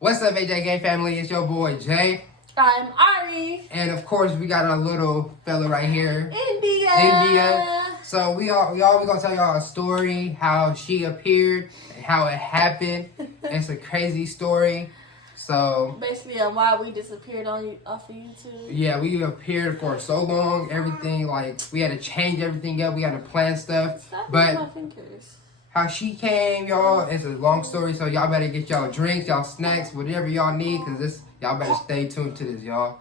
What's up, AJ Gang family? It's your boy Jay. I'm Ari. And of course, we got our little fella right here, India. So we gonna tell y'all a story, how she appeared, and how it happened. It's a crazy story. So basically, why we disappeared off of YouTube. Yeah, we appeared for so long. Everything, like, we had to change everything up. We had to plan stuff. Stop But my fingers. how she came, y'all, it's a long story. So y'all better get y'all drinks, y'all snacks, whatever y'all need, cause y'all better stay tuned to this, y'all.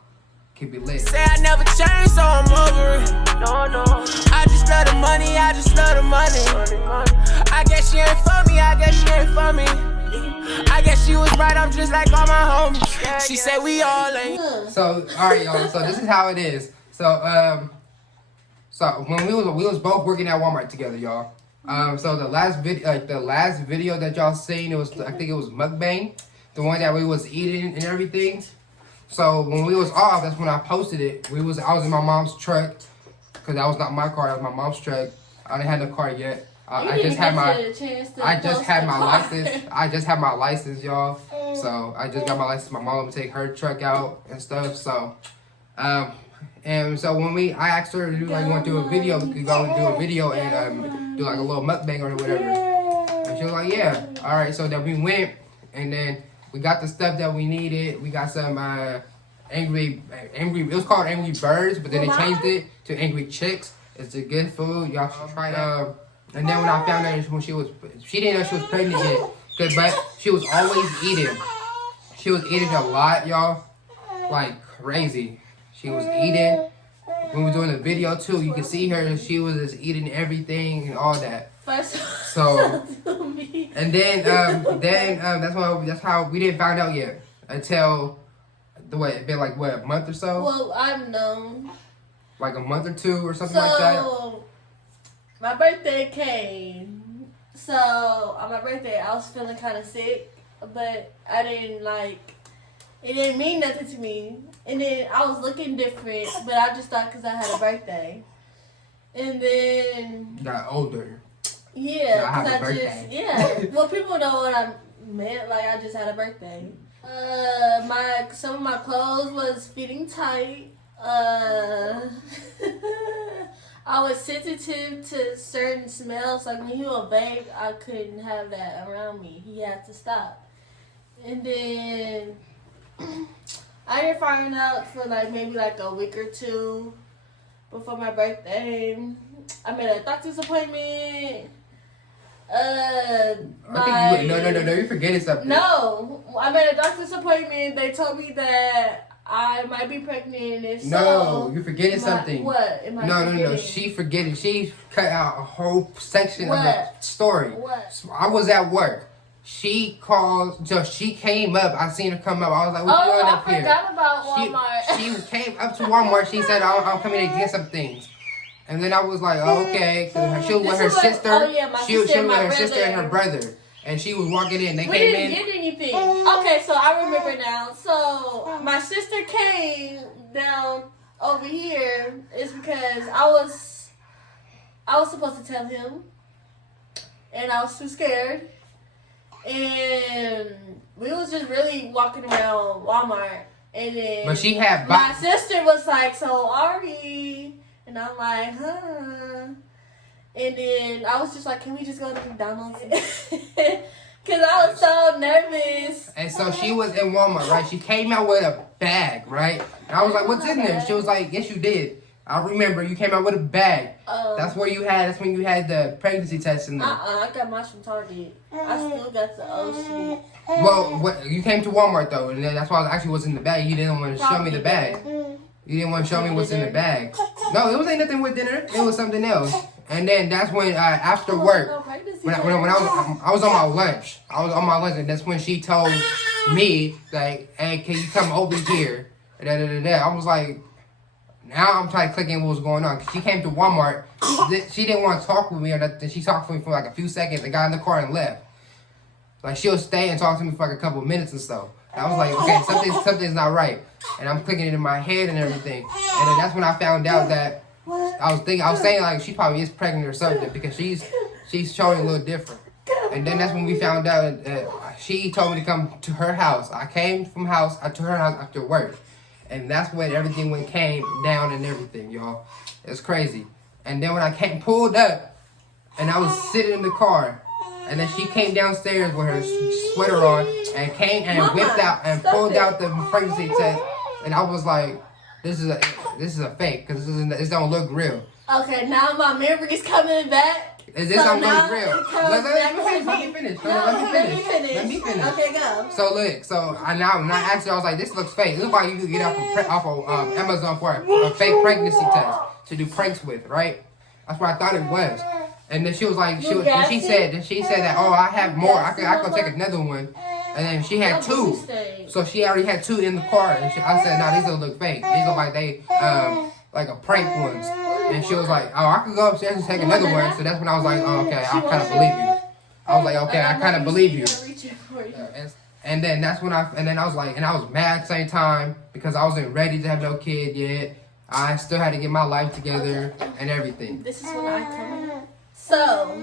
Keep it lit. Say I never changed, so I'm over it. No. I just love the money, I just love the money. I guess she ain't for me, I guess she ain't for me. I guess she was right, I'm just like all my homies. She said we all ain't. So, alright, y'all. So this is how it is. So, when we was both working at Walmart together, y'all. So the last video that y'all seen, I think it was mukbang, the one that we was eating and everything. So when we was off, that's when I posted it. I was in my mom's truck, cause that was not my car, that was my mom's truck. I didn't have no car yet. I just had my license. I just had my license, y'all. So I just got my license. My mom would take her truck out and stuff. So, and so when I asked her to do want to do a video, we could go and do a video and do like a little mukbang or whatever. And she was like, yeah, all right. So then we went, and then we got the stuff that we needed. We got some angry. It was called Angry Birds, but then they changed it to Angry Chicks. It's a good food. Y'all should try it. And then when I found out when she didn't know she was pregnant yet, but she was always eating. She was eating a lot, y'all, like crazy. She was eating. When we were doing the video too, you can see her. She was just eating everything and all that. So, and then that's how we didn't find out yet until it been like a month or so. Well, I've known. Like a month or two or something like that. My birthday came. So on my birthday, I was feeling kind of sick, but I didn't it didn't mean nothing to me. And then I was looking different, but I just thought because I had a birthday. And then got older. Yeah, I had a birthday. Well, people know what I meant. Like I just had a birthday. Some of my clothes was fitting tight. I was sensitive to certain smells. Like when he would vape, I couldn't have that around me. He had to stop. And then I didn't find out for maybe a week or two before my birthday. I made a doctor's appointment. No, you're forgetting something. No, I made a doctor's appointment. They told me that I might be pregnant. If no, you're forgetting something. What? No. She forgetting. She cut out a whole section of the story. What? So I was at work. She called. So she came up. I seen her come up. I was like, "What you doing up here?" I forgot about Walmart. She came up to Walmart. She said, "I'm coming to get some things." And then I was like, oh, "Okay." Cause she was with her sister. Oh yeah, my she was sister, with her sister and her brother. And she was walking in. They came in. We didn't get anything. Okay, so I remember now. So my sister came down over here is because I was supposed to tell him, and I was too scared. And we was just really walking around Walmart, and then but she had my sister was like, "So Ari," and I'm like, "Huh." And then I was just like, can we just go to McDonald's? Because I was so nervous. And so she was in Walmart, right? She came out with a bag, right? And I was like, what's in there? She was like, yes, you did. I remember you came out with a bag. That's when you had the pregnancy test in there. I got mine from Target. I still got the old shit. Well, you came to Walmart, though, and that's why I actually was in the bag. You didn't want to show me the bag. You didn't want to show me what's in the bag. No, it wasn't nothing with dinner. It was something else. And then that's when after work, when I was on my lunch, and that's when she told me like, "Hey, can you come over here?" I was like, now I'm trying to click in what was going on. She came to Walmart. She didn't want to talk with me or nothing. She talked to me for a few seconds and got in the car and left. Like she'll stay and talk to me for a couple of minutes or so. And I was like, okay, something's not right. And I'm clicking it in my head and everything. And then that's when I found out that I was saying she probably is pregnant or something because she's showing a little different. And then that's when we found out that she told me to come to her house. I came to her house after work. And that's when everything came down and everything, y'all. It's crazy. And then when I pulled up, and I was sitting in the car, and then she came downstairs with her sweater on, and came and whipped out and pulled out the pregnancy test. And I was like, this is a fake, because this don't look real. Okay, now my memory's coming back. This don't look real. Let me finish. Okay, go. So look, when I asked her, I was like, this looks fake. It looks like you could get off of Amazon for a fake pregnancy test to do pranks with, right? That's what I thought it was. And then she was like, she said that, oh, I have more. I could take another one. And then she had 2. So she already had 2 in the car. And I said, no, these don't look fake. These look like they, like a prank ones. And she was like, oh, I could go upstairs and take another one. So that's when I was like, oh, okay, I kind of believe you. I was like, okay, I kind of believe you. And then that's when I was like, and I was mad at the same time because I wasn't ready to have no kid yet. I still had to get my life together and everything. This is when I come in. So,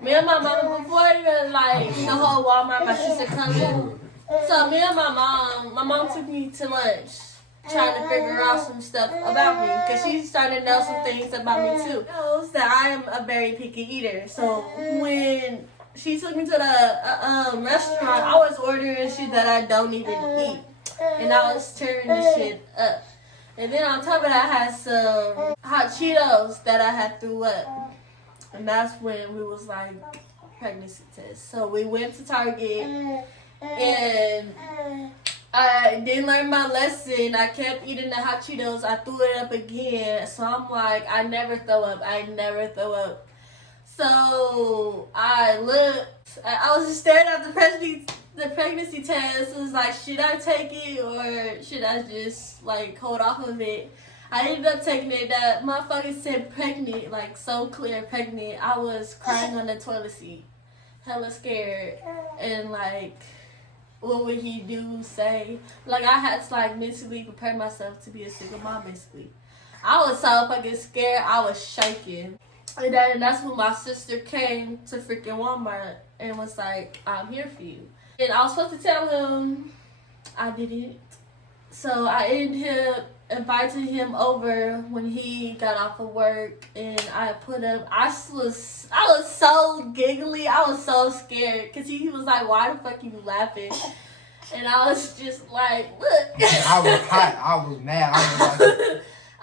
me and my mama, before even like the whole Walmart, my sister coming. So me and my mom took me to lunch, trying to figure out some stuff about me, because she started to know some things about me too. She knows that I am a very picky eater. So when she took me to the restaurant, I was ordering shit that I don't even eat, and I was tearing the shit up. And then on top of that, I had some hot Cheetos that I had threw up. And that's when we was like, pregnancy test. So we went to Target, and I didn't learn my lesson. I kept eating the hot Cheetos. I threw it up again. So I'm like, I never throw up. So I looked. I was just staring at the pregnancy test. It was like, should I take it or should I just like hold off of it? I ended up taking it. That motherfucker said pregnant, like so clear pregnant. I was crying on the toilet seat, hella scared, and like, what would he do, say? Like, I had to like mentally prepare myself to be a single mom basically. I was so fucking scared, I was shaking. And that's when my sister came to freaking Walmart and was like, I'm here for you. And I was supposed to tell him, I didn't. So I ended up inviting him over when he got off of work, and I put up, I was so giggly, I was so scared, because he was like, why the fuck you laughing? And I was just like, look. I was hot, I was mad,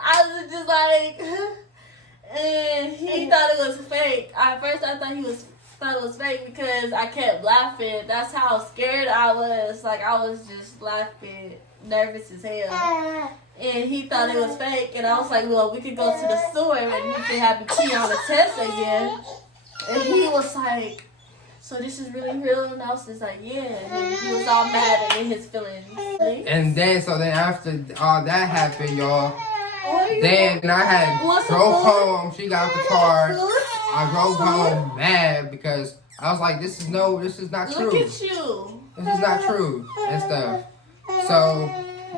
I was just like, and he thought it was fake. At first I thought it was fake because I kept laughing. That's how scared I was. Like, I was just laughing, nervous as hell. And he thought it was fake. And I was like, well, we could go to the store and you can have the key on the test again. And he was like, so this is really real? And I was just like, yeah. And he was all mad and in his feelings. And then after all that happened, y'all, then I had drove home. She got out the car. I drove home mad because I was like, this is not true. Look at you. This is not true and stuff. So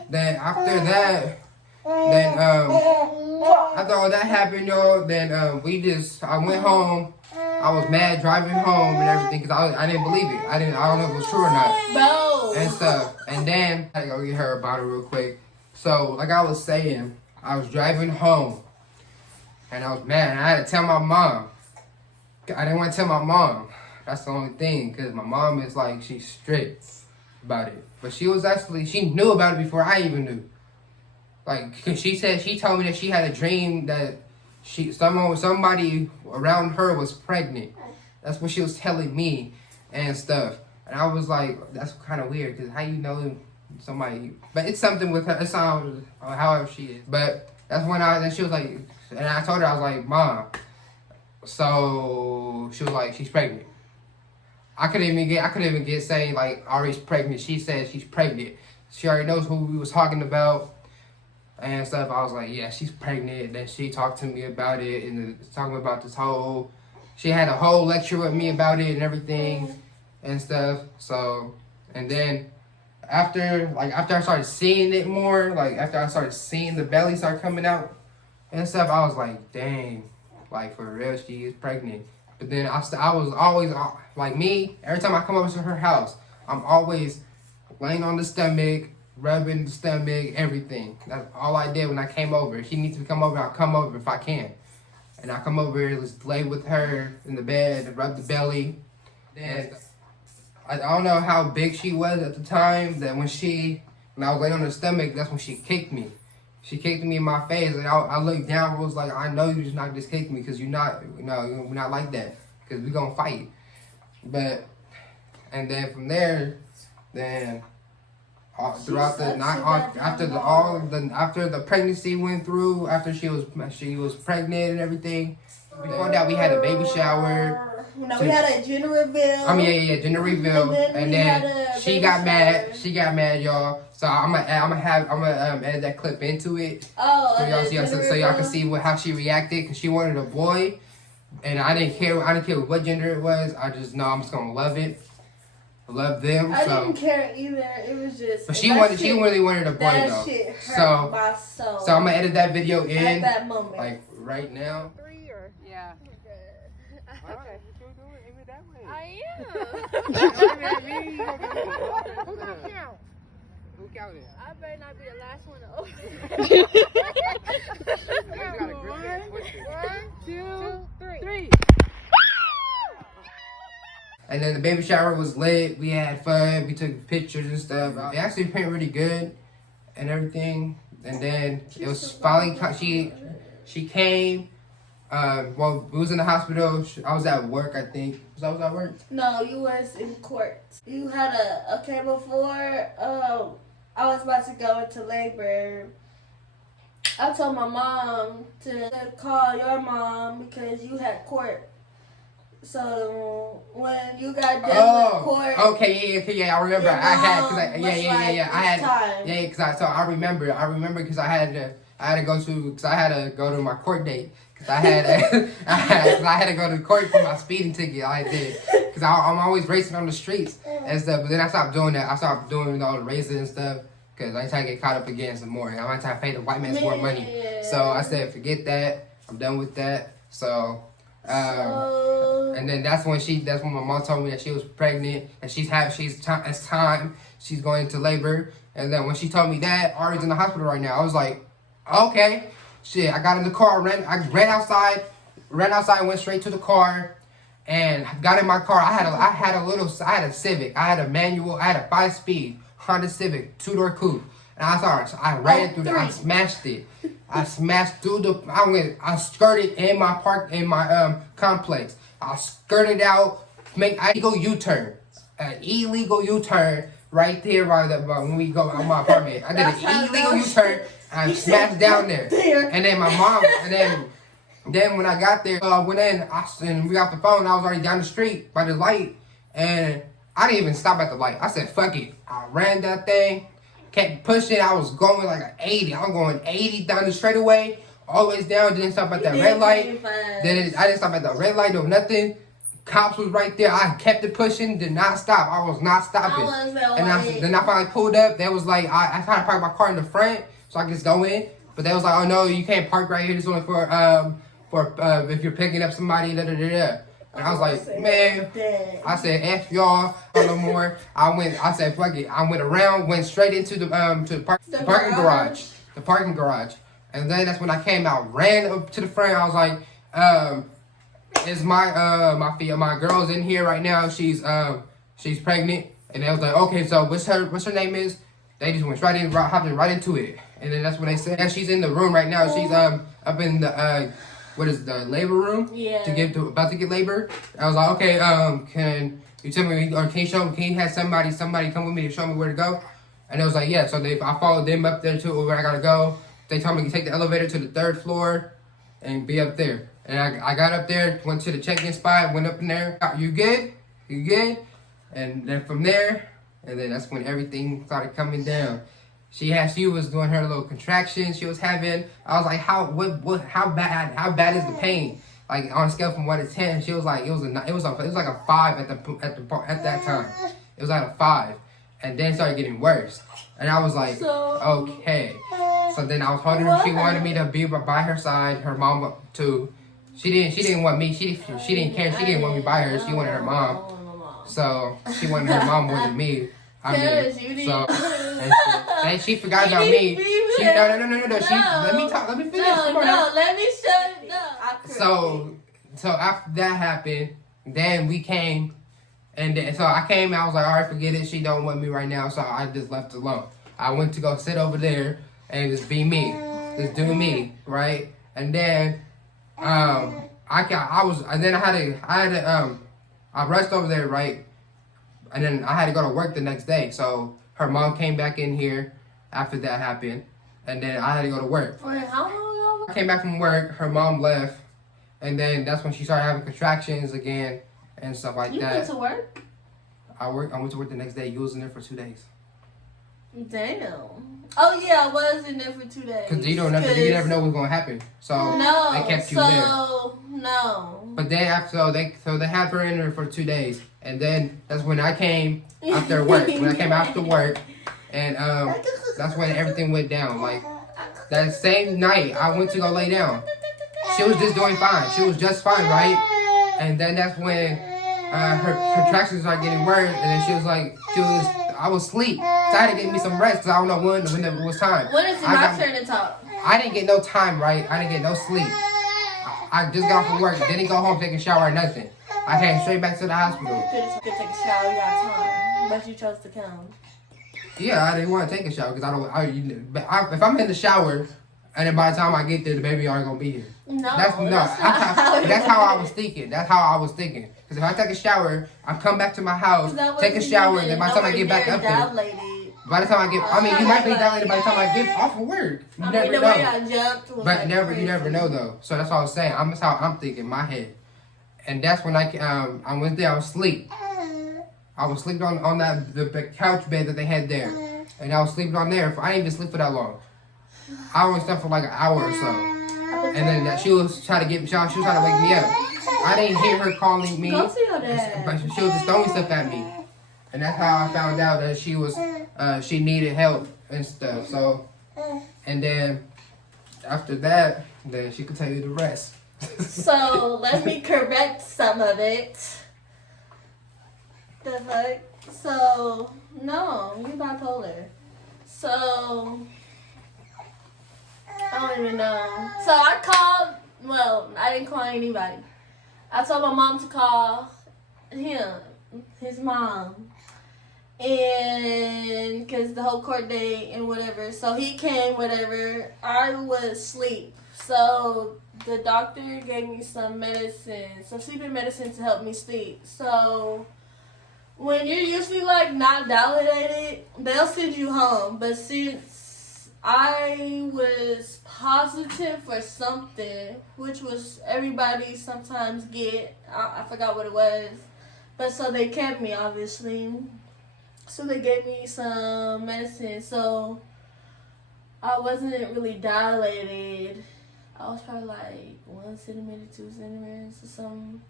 then after that, after all that happened, y'all, then I went home. I was mad driving home and everything because I didn't believe it. I don't know if it was true or not. No. And stuff. And then I gotta go get her a bottle real quick. So like I was saying, I was driving home and I was mad. And I had to tell my mom. I didn't want to tell my mom. That's the only thing, because my mom is like, she's strict about it. But she knew about it before I even knew. Like, cause she told me that she had a dream that somebody around her was pregnant. That's what she was telling me and stuff. And I was like, that's kind of weird, because how you know somebody? But it's something with her. It's however she is. But that's when she was like, and I told her, I was like, Mom. So she was like, she's pregnant. I couldn't even get saying like, Ari's pregnant. She said she's pregnant. She already knows who we was talking about and stuff. I was like, yeah, she's pregnant. Then she talked to me about it and talking about she had a whole lecture with me about it and everything and stuff. So, and then after I started seeing it more, like after I started seeing the belly start coming out and stuff, I was like, dang, like for real, she is pregnant. But then I was always like me. Every time I come over to her house, I'm always laying on the stomach, rubbing the stomach, everything. That's all I did when I came over. If she needs to come over, I'll come over if I can. And I come over, just lay with her in the bed, and rub the belly. Then I don't know how big she was at the time. That when I was laying on her stomach, that's when she kicked me. She kicked me in my face. And I looked down and was like, I know you just not just kicked me because we're not like that. Because we're going to fight. And then from there, throughout the night, after the pregnancy went through, after she was pregnant and everything, before that we had a baby shower. No, we had a gender reveal. Gender reveal. And then she got mad. She got mad, y'all. So I'm gonna add that clip into it. Oh, so y'all can see how she reacted, because she wanted a boy, and I didn't care what gender it was. I just know I'm just gonna love it. Love them. I didn't care either. It was just. But she really wanted a boy that though. Shit hurt my soul. So I'm gonna edit that video in at that moment. like right now. 3 or Yeah. okay. I am. Who counted? I better not be the last one to open. 1, 2, 3. And then the baby shower was lit. We had fun. We took pictures and stuff. It actually went really good and everything. And then it was finally she came. Well, we was in the hospital. I was at work, I think. I was at work? No, you was in court. You had before I was about to go into labor, I told my mom to call your mom because you had court. So when you got done with court, I remember. I remember because I had to go to my court date. Cause I had to go to court for my speeding ticket. I did, cause I'm always racing on the streets and stuff. But then I stopped doing that. I stopped doing all the racing and stuff, cause I ain't trying to get caught up again some more. I'm not trying to pay the white man more money. So I said, forget that. I'm done with that. So, and then that's when my mom told me that she was pregnant and it's time. She's going into labor. And then when she told me that, Ari's in the hospital right now. I was like, okay. Shit, I got in the car, I ran outside, went straight to the car, and got in my car. I had a Civic. I had a manual. I had a 5-speed Honda Civic 2-door coupe, and I ran it through. I smashed it. I smashed through I skirted in my complex. I skirted out, make an illegal U-turn right there, when we go out my apartment. I did an illegal U-turn. I smashed down there. And then my mom, then when I got there, went in, and we got the phone. I was already down the street by the light, and I didn't even stop at the light. I said, fuck it. I ran that thing, kept pushing. I was going like an 80. I'm going 80 down the straightaway, always down. Didn't stop at that red light. I didn't stop at the red light, no nothing. Cops was right there. I kept it pushing, did not stop. I was not stopping. Then I finally pulled up. They was like, I tried to park my car in the front so I could just go in. But they was like, oh no, you can't park right here. This is only for if you're picking up somebody, da-da-da-da. And I was like, man, I said, F y'all, no more. I said, fuck it. I went around, went straight into the parking garage. And then that's when I came out, ran up to the front. I was like, is my girl's in here right now. She's pregnant. And they was like, okay, so what's her name is? They just went hopped right into it. And then that's when they said she's in the room right now. She's up in the the labor room? Yeah. About to get labor. I was like, okay, can you tell me, or can you have somebody come with me to show me where to go? And it was like, yeah. So I followed them up there to where I gotta go. They told me to take the elevator to the 3rd floor and be up there. And I got up there, went to the check-in spot, went up in there. You good? You good? And then from there, and then that's when everything started coming down. She was doing her little contractions she was having. I was like, how bad is the pain? Like on a scale from 1 to 10, she was like, it was like a 5 at that time. It was like a 5, and then it started getting worse. And I was like, okay. So then I was holding her. She wanted me to be by her side, her mom too. She didn't want me. She didn't care. She didn't want me by her. She wanted her mom. So she wanted her mom more than me. And she forgot about me. No. Let me talk. Let me finish. Let me shut it down. So after that happened, then we came, and then, so I came. I was like, all right, forget it. She don't want me right now, so I just left it alone. I went to go sit over there and just be me, just do me, right? And then I rushed over there, right? And then I had to go to work the next day. So her mom came back in here after that happened, and then I had to go to work. Wait, how long ago? I came back from work, her mom left, and then that's when she started having contractions again and stuff like You that. went to work? I went to work the next day. You was in there for 2 days. Damn. Oh yeah, I was in there for 2 days. Cause you never know what's gonna happen. So they kept you there. No. But then they had her in there for 2 days, and then that's when I came after work. When I came after work, and that's when everything went down. Like that same night, I went to go lay down. She was just doing fine. She was just fine, right? And then that's when her contractions started getting worse, and then I was asleep. So I had to get me some rest because I don't know when it was time. When is it my turn to talk? I didn't get no time, right? I didn't get no sleep. I just got off from work, didn't go home, take a shower or nothing. I came straight back to the hospital. You could take a shower, you got time, but you chose to come. Yeah, I didn't want to take a shower because if I'm in the shower, and then by the time I get there, the baby already gonna be here. That's how I was thinking. That's how I was thinking. Because if I take a shower, I come back to my house, take a shower, and then by the time I get back up there, by the time you might be dilated by the time I get off of work. You never know. But you never know though. So that's what I was saying. That's how I'm thinking in my head. And that's when I went there. I was asleep. I was sleeping on the couch bed that they had there, and I was sleeping on there. I didn't even sleep for that long. I only slept for like an hour or so. And then she was trying to wake me up. I didn't hear her calling me, Go see your dad. but she was just throwing stuff at me. And that's how I found out that she needed help and stuff. So, and then after that, then she could tell you the rest. So let me correct some of it. The fuck? So no, you bipolar. So I don't even know. So I called. Well, I didn't call anybody. I told my mom to call his mom, and because the whole court date and whatever. So he came, whatever. I was asleep. So the doctor gave me some medicine, some sleeping medicine to help me sleep. So when you're usually like not dilated, they'll send you home. But since I was positive for something, which was everybody sometimes get, I forgot what it was. But so they kept me, obviously. So they gave me some medicine. So I wasn't really dilated. I was probably like 1 centimeter, 2 centimeters or something.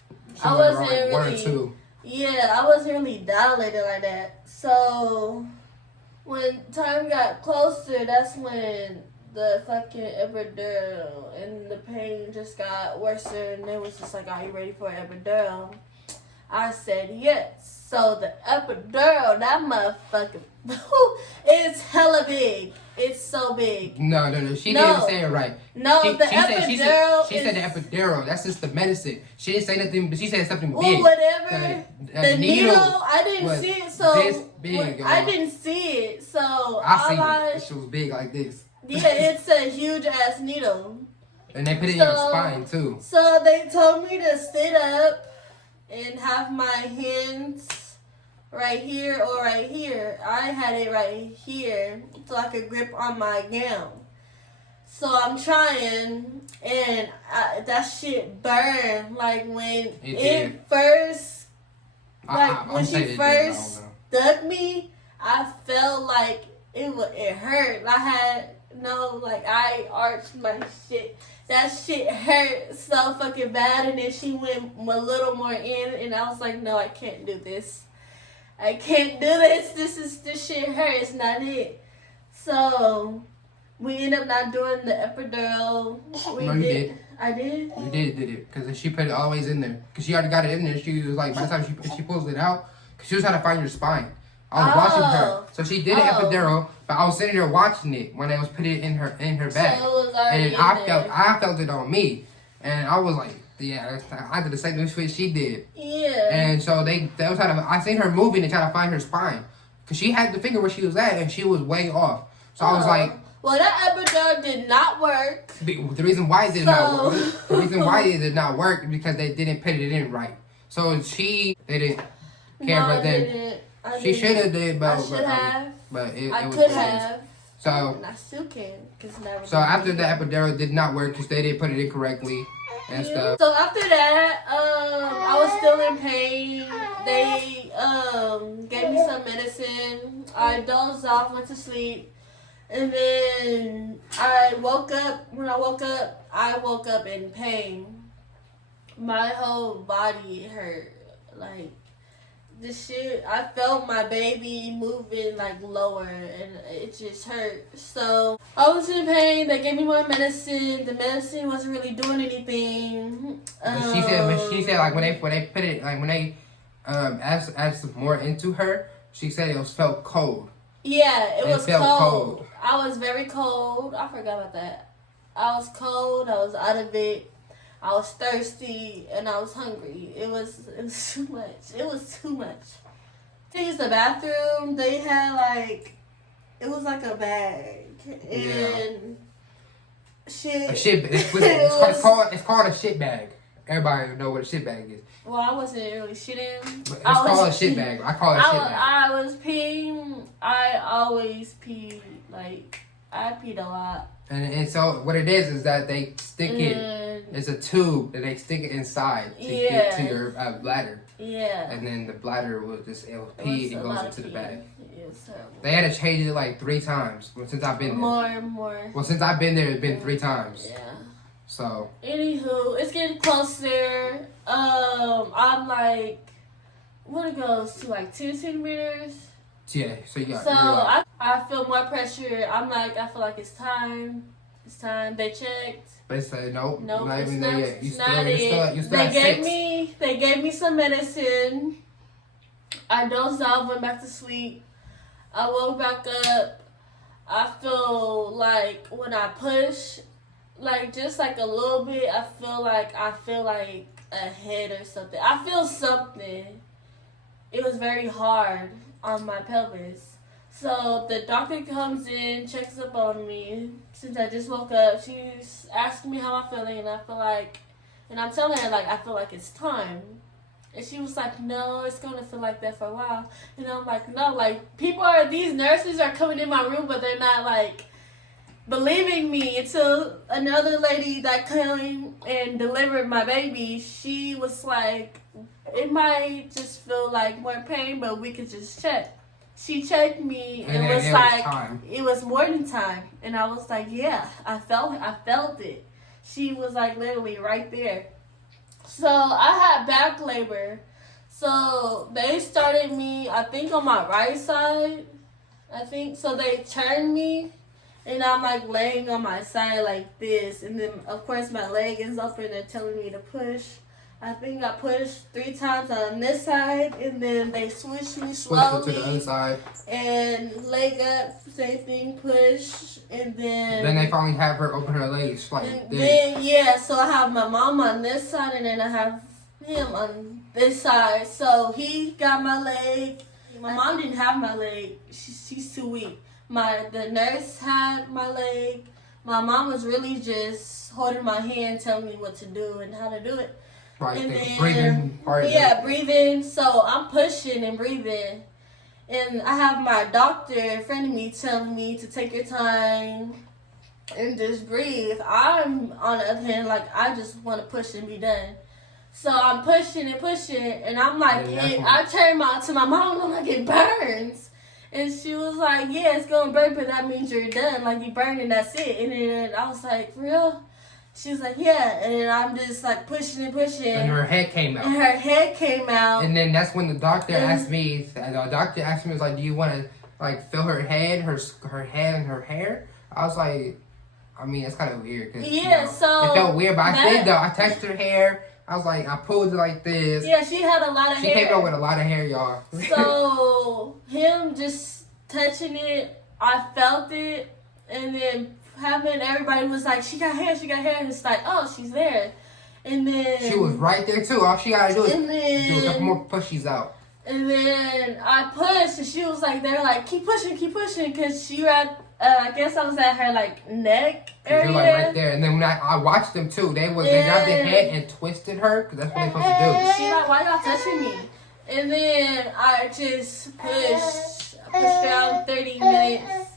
I wasn't really. 1 or 2. Yeah, I wasn't really dilated like that. So when time got closer, that's when the fucking epidural and the pain just got worse, and it was just like, are you ready for an epidural? I said yes. So the epidural, that motherfucker, it's hella big. It's so big. No. She didn't say it right. No, the epidural. She said the epidural. That's just the medicine. She didn't say nothing, but she said something big. Well, whatever. The needle, I didn't see it. So this big, I didn't see it. So I seen it. She was big like this. Yeah, it's a huge ass needle. And they put it in your spine too. So they told me to sit up and have my hands right here or right here. I had it right here so I could grip on my gown. So I'm trying, and that shit burned. Like when it first, when she first stuck me, I felt like it hurt. I had I arched my shit. That shit hurt so fucking bad, and then she went a little more in, and I was like, no, I can't do this. I can't do this. This shit hurt. It's not it. So we ended up not doing the epidural. I did. You did it because she put it always in there because she already got it in there. She was like, by the time she pulls it out, because she was trying to find your spine. I was watching her, so she did an epidural, but I was sitting there watching it when they was putting it in her bag, So it was already and I felt it on me, and I was like, yeah, I did the same shit she did. Yeah. And so they was trying to. I seen her moving and trying to find her spine, because she had to figure where she was at, and she was way off. So I was like, well, that epidural did not work. the reason why it did not work. The reason why it did not work is because they didn't put it in right. So they didn't care, No, but then didn't. she should have did, I should have. but it I was could crazy. have. So And I still can. so after the epidural did not work because they didn't put it in correctly and stuff. So after that, I was still in pain. They gave me some medicine. I dozed off, went to sleep. And then I woke up. When I woke up in pain. My whole body hurt. Like, this shit, I felt my baby moving like lower and it just hurt. So I was in pain. They gave me more medicine. The medicine wasn't really doing anything. But she said like when they put it like when they asked more into her, she said it was felt cold. Yeah, it was felt cold. I was very cold. I forgot about that. I was cold. I was out of it. I was thirsty and I was hungry. It was too much. It was too much. To use the bathroom, they had like, it was like a bag and shit. A shit. It's called a shit bag. Everybody know what a shit bag is. Well, I wasn't really shitting. But it's called a shit bag. I call it a shit bag. I was peeing. I always pee. Like, I peed a lot. And so what it is that they stick it. It's a tube that they stick it inside to get to your bladder. Yeah. And then the bladder will pee and goes into the bag. Yes, They had to change it like 3 times since I've been there. More. Well, since I've been there, it's been 3 times. Yeah. So. Anywho, it's getting closer. I'm like, what it goes to like 2 centimeters. Yeah. So you got. So Like, I feel more pressure. I feel like it's time. It's time. They checked. they say nope. Nope, Not it's even not, there yet. You it's still not it. you still at 6. They gave me some medicine. I dozed off, went back to sleep. I woke back up. I feel like when I push, like just like a little bit, I feel like a head or something. I feel something. It was very hard on my pelvis. So the doctor comes in, checks up on me. Since I just woke up, she's asking me how I'm feeling, and I'm telling her like I feel like it's time. And she was like, no, it's gonna feel like that for a while. And I'm like, no, like these nurses are coming in my room, but they're not like believing me. Until another lady that came and delivered my baby, she was like, it might just feel like more pain, but we could just check. She checked me and it was like time. It was morning time, and I was like, yeah, I felt it. She was like literally right there. So I had back labor. So they started me, I think on my right side. I think so. They turned me, and I'm like laying on my side like this, and then of course my leg is up, and they're telling me to push. I think I pushed 3 times on this side, and then they switched me slowly. Push it to the other side. And leg up, same thing, push, and then they finally have her open her legs like this. then yeah, so I have my mom on this side, and then I have him on this side. So he got my leg. My mom didn't have my leg. She's too weak. The nurse had my leg. My mom was really just holding my hand, telling me what to do and how to do it. Right, And the then, breathing part. yeah, breathing. So I'm pushing and breathing. And I have my doctor in front of me telling me to take your time and just breathe. I'm, on the other hand, like, I just want to push and be done. So I'm pushing and pushing, and I'm like, I turn to my mom, and I'm like, it burns. And she was like, yeah, it's going to burn, but that means you're done. Like, you burned and that's it. And then I was like, for real? She was like, yeah. And then I'm just like pushing and pushing. And her head came out. And her head came out. And then that's when the doctor asked me, was like, do you want to like feel her head, her head and her hair? I was like, I mean, it's kind of weird. Cause, Yeah, so it felt weird, but I that- did though. I touched her hair. I was like, I pulled it like this. Yeah, she had a lot of She hair. came out with a lot of hair, y'all. So him just touching it, I felt it, and then having everybody was like, she got hair, and it's like, oh, she's there, and then She was right there too. All she gotta do is and do a couple then more pushies out. and then I pushed, and she was like, they're like, keep pushing, because she had, I guess I was at her like neck You're area. like right there. And then when I watched them too, they grabbed the head and twisted her because that's what they're supposed to She like, why y'all touching me? And then I just pushed around 30 minutes.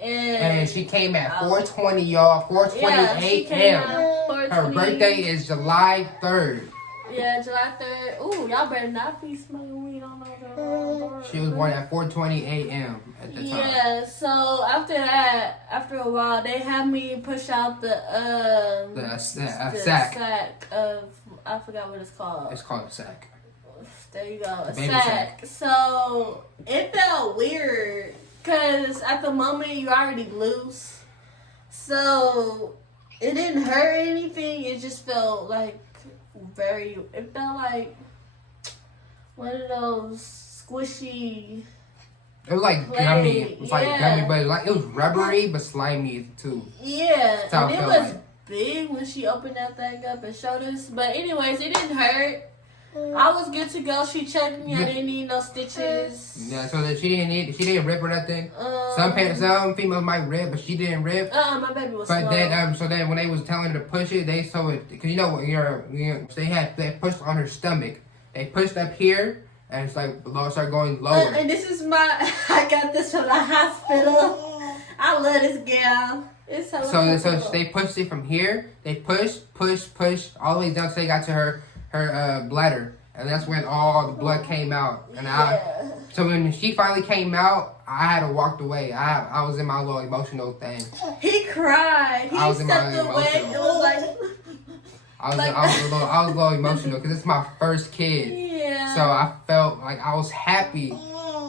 do. And she came at 4:20, y'all. 4:20 yeah, she came a.m. out 4:20. Her birthday is July 3rd. Yeah, July 3rd. Ooh, y'all better not be smoking weed on those. She was born at 4:20 a.m. at the time. Yeah, so after that, after a while, they had me push out the sack. sack of, I forgot what it's called. It's called a sack. There you go, a Baby sack. So it felt weird because at the moment you're already loose. So it didn't hurt anything. It just felt like it felt like one of those squishy. It was like Play, gummy. It was like yeah. gummy, but it was rubbery but slimy too. Yeah, That's how and it it felt was like. big when she opened that thing up and showed us. But anyways, it didn't hurt. I was good to go. She checked me. I didn't need no stitches. Yeah, so that she didn't rip or nothing. Some females might rip, but she didn't rip. My baby was But slow. then, so then when they was telling her to push it, they saw it because they pushed on her stomach. They pushed up here, and it's like started going lower. And this is I got this from the hospital. I love this gal. It's so So they pushed it from here. They pushed all the way down till they got to her bladder, and that's when all the blood came out. And so when she finally came out, I had to walk away. I was in my little emotional thing. He cried. He I was in my stepped away. emotional. It was like. I was a little emotional because it's my first kid. Yeah. So I felt like I was happy.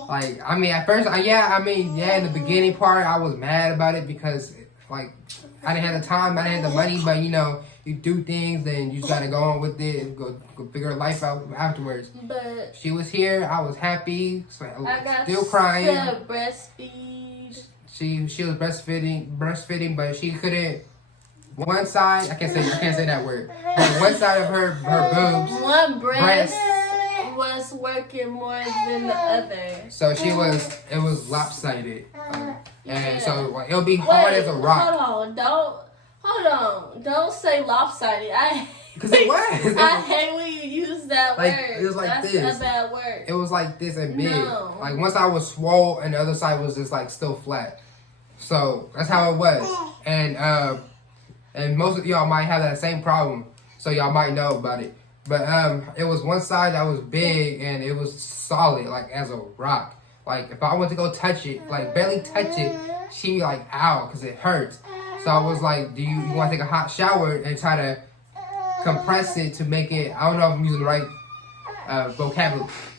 Like, I mean, at first, in the beginning part, I was mad about it because, like, I didn't have the time, I didn't have the money, but, you do things, then you just gotta go on with it and go figure life out afterwards. But She was here, I was happy, so I got still crying. to breastfeed. She was breastfeeding, but she couldn't. One side, I can't say that word. But one side of her boobs. One breast Breast. was working more than the other. So it was lopsided. And so like, it'll be hard as a rock. Hold on. Don't say lopsided. Because it was. I hate when you use that Like, word. it was like That's this. a bad word. It was like this and big. No. Like one side was swole and the other side was just like still flat. So that's how it was. And most of y'all might have that same problem. So y'all might know about it. But it was one side that was big and it was solid, like as a rock. Like if I went to go touch it, like barely touch it, she'd be like, ow, because it hurts. So I was like, do you want to take a hot shower and try to compress it to make it, I don't know if I'm using the right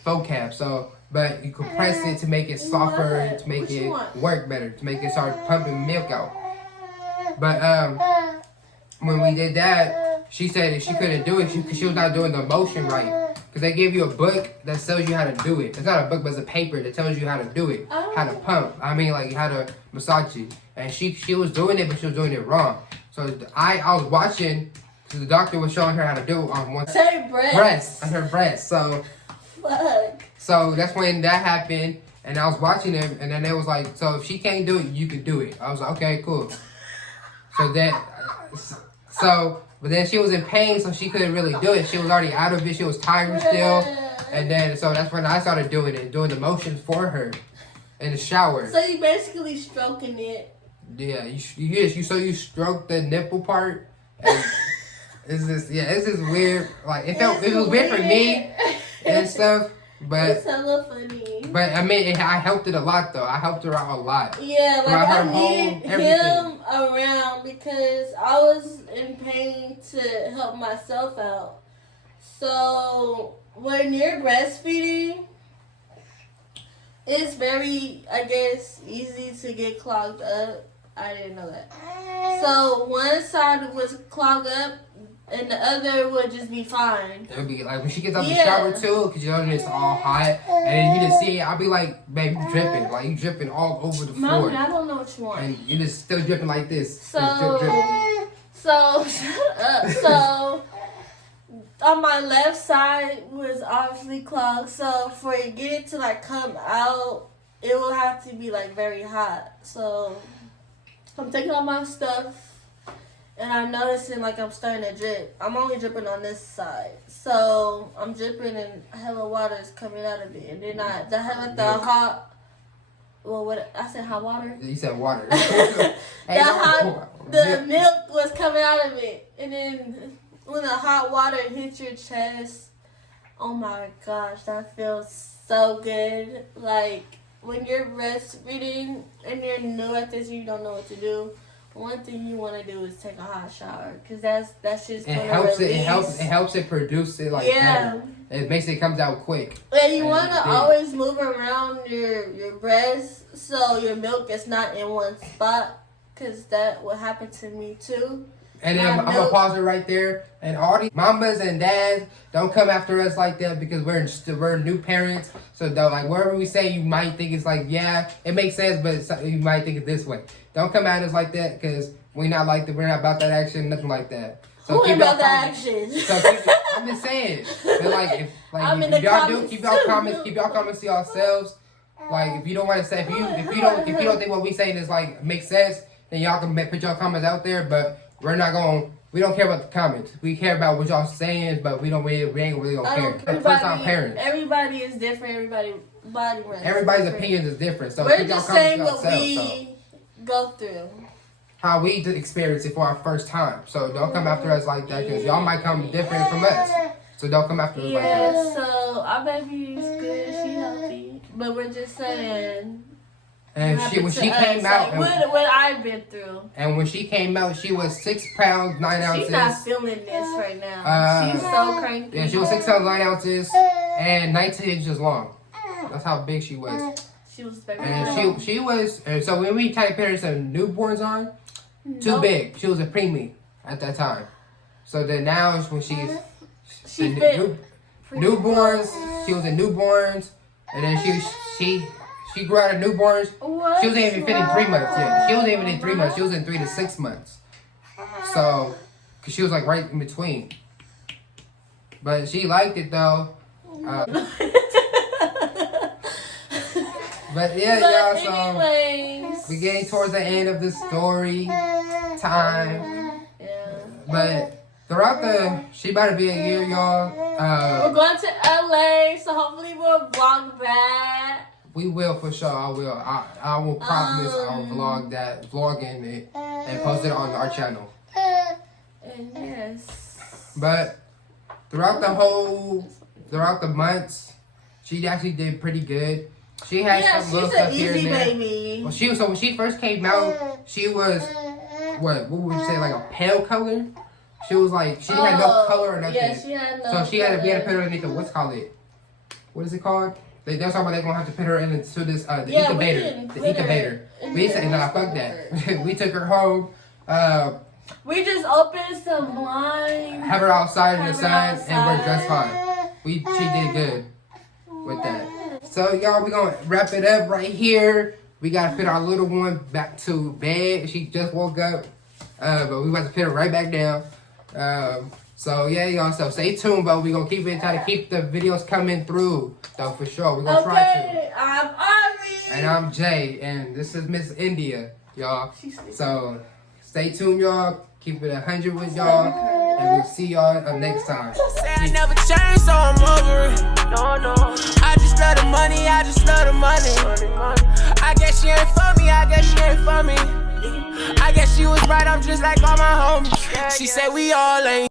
vocab. So, but you compress it to make it softer, to make What you it want? work better, to make it start pumping milk out. But when we did that, she said that she couldn't do it because she was not doing the motion right. Because they give you a book that tells you how to do it. It's not a book, but it's a paper that tells you how to do it, how to pump. I mean, like how to massage it. And she was doing it, but she was doing it wrong. So I was watching. So the doctor was showing her how to do it on one Say breast, on her breast. So Fuck. that's when that happened, and I was watching them, and then they was like, so if she can't do it, you can do it. I was like, okay, cool. But then she was in pain, so she couldn't really do it. She was already out of it. She was tired still, and then so that's when I started doing it, doing the motions for her in the shower. So you basically stroking it. Yeah, you stroke the nipple part. And it's just weird. Like it was weird for me and stuff, but It's hella funny. I mean I helped it a lot though. I helped her out a lot. Yeah, like Throughout I her whole needed everything. him around because I was in pain to help myself out. So when you're breastfeeding, it's very, I guess, easy to get clogged up. I didn't know that. So one side was clogged up, and the other would just be fine. It'll be like when she gets out the Yeah. shower too, because you know it's all hot, and then you just see it. I'll be like, babe, you dripping, like you dripping all over the floor, Mommy, I don't know what you want. and you just still dripping like this. So, Just drip, drip. shut up. So, on my left side was obviously clogged. So, for it get it to like come out, it will have to be like very hot. So, I'm taking all my stuff, and I'm noticing like I'm starting to drip. I'm only dripping on this side, so I'm dripping, and hella water is coming out of it. And then the hot. Well, what I said, hot water. You said water. The milk was coming out of it, and then when the hot water hits your chest, oh my gosh, that feels so good. Like when you're breastfeeding and you're new at this, you don't know what to do. One thing you want to do is take a hot shower, because that's just It gonna helps it. release. It helps it produce it like Yeah. better. It makes it comes out quick. And you And want to it's big. always move around your breast so your milk is not in one spot, because that will happen to me too. And then My I'm gonna milk- pause it right there. And all these mamas and dads, don't come after us like that, because we're new parents. So though, like whatever we say, you might think it's like, yeah, it makes sense, but you might think it this way. Don't come at us like that, because we're not like that. We're not about that action, nothing like that. So Who ain't y'all about that comments- action? So I'm just saying, but like if I'm in if the y'all do, comments keep y'all too. comments, keep y'all comments to yourselves. Like if you don't want to say, if you don't think what we saying is like makes sense, then y'all can put your comments out there. But we're not going. We don't care about the comments. We care about what y'all saying, but we ain't really gonna I care. don't, First time parents. everybody is different. Everybody's body range is Everybody's different. opinions is different. So We're keep y'all just comments saying to what yourselves. we go through. How we experience it for our first time. So don't come after us like that, because y'all might come different from us. So don't come after us like that. Yeah, so our baby is good. She healthy, but we're just saying. And what when happened she to came us, out, like, what I've been through. and when she came out, she was 6 pounds 9 ounces. She's not feeling this right now. She's so cranky. Yeah, she was 6 pounds 9 ounces and 19 inches long. That's how big she was. She was very And she was. And so when we tried to put her some newborns on, too big. She was a preemie at that time. So then now when she's She the fit. newborns, she was in newborns, and then she grew out of newborns. What? She wasn't even fitting 3 months yet. She wasn't even in 3 months. She was in 3 to 6 months. So, cause she was like right in between. But she liked it though. But yeah, But y'all. So anyways, we getting towards the end of the story time. yeah. But throughout she about to be a year, y'all. We're going to LA, so hopefully we'll vlog that. We will for sure. I will. I will promise I'll vlogging it and post it on our channel. And yes. But throughout the months, she actually did pretty good. She had Yeah, some little she's an stuff here easy and there. baby. Well, when she first came out, she was what would you say, like a pale color? She was like she had no color or nothing. Yeah, she had no So we had to put her color. underneath the what's called it? What is it called? They're talking about they're gonna have to put her into this the Yeah, we incubator. didn't The put her incubator. in We the said nah, fuck that. We took her home. We just opened some blinds. Have her outside in the Have her sun, and we're just outside. fine. She did good with that. So y'all, we gonna wrap it up right here. We gotta put our little one back to bed. She just woke up, but we about to put her right back down. So yeah, y'all. So stay tuned, but we gonna try to keep the videos coming through, though for sure. We gonna try to. Okay, I'm Ari. And I'm Jay, and this is Miss India, y'all. She's sleeping. So stay tuned, y'all. Keep it 100 with y'all, and we'll see y'all next time. Say I never changed, so I'm over it. No. I just love the money, I just love the money. I guess she ain't for me, I guess she ain't for me. I guess she was right, I'm just like all my homies. She said we all ain't.